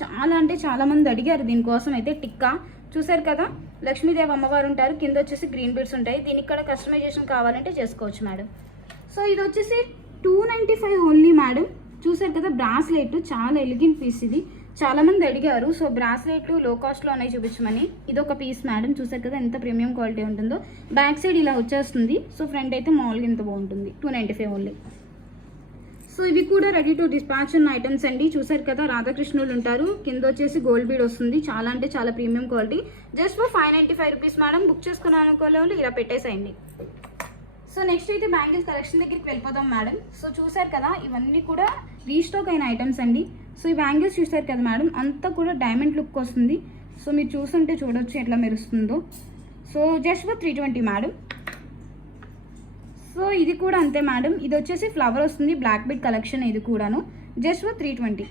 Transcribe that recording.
చాలా అంటే చాలా మంది అడిగారు దీనికోసం అయితే. టిక్కా చూసారు కదా, లక్ష్మీదేవి అమ్మవారు ఉంటారు, కింద వచ్చేసి గ్రీన్ బీడ్స్ ఉంటాయి. దీనికి కూడా కస్టమైజేషన్ కావాలంటే చేసుకోవచ్చు మేడం. సో ఇది వచ్చేసి 295 ఓన్లీ మేడం. చూసారు కదా బ్రాస్లెట్, చాలా ఎలిగెంట్ పీస్ ఇది, చాలా మంది అడిగారు. సో బ్రాస్లెట్ లో కాస్ట్లో ఉన్నాయి చూపించమని. ఇది ఒక పీస్ మేడం, చూసారు కదా ఎంత ప్రీమియం క్వాలిటీ ఉంటుందో. బ్యాక్ సైడ్ ఇలా వచ్చేస్తుంది. సో ఫ్రంట్ అయితే మామూలుగా ఇంత బాగుంటుంది. 295 ఓన్లీ. సో ఇవి కూడా రెడీ టు డిస్పాచ్ ఉన్న ఐటమ్స్ అండి. చూసారు కదా రాధాకృష్ణులు ఉంటారు, కింద వచ్చేసి గోల్డ్ బీడ్ వస్తుంది. చాలా అంటే చాలా premium quality. Just for 595 rupees madam. Book చేసుకున్నాను అనుకోలే వాళ్ళు ఇలా పెట్టేసేయండి. సో నెక్స్ట్ అయితే బ్యాంగిల్స్ కలెక్షన్ దగ్గరికి వెళ్ళిపోదాం మేడం. సో చూసారు కదా ఇవన్నీ కూడా రీస్టాక్ అయిన ఐటమ్స్ అండి. సో ఈ బ్యాంగిల్స్ చూసారు కదా మేడం, అంతా కూడా డైమండ్ లుక్ వస్తుంది. సో మీరు చూస్తుంటే చూడొచ్చు ఎట్లా మెరుస్తుందో. So just for 320 madam. So ఇది కూడా అంతే మేడం. ఇది వచ్చేసి ఫ్లవర్ వస్తుంది, బ్లాక్ బీడ్ కలెక్షన్ ఇది కూడాను. Just for 320.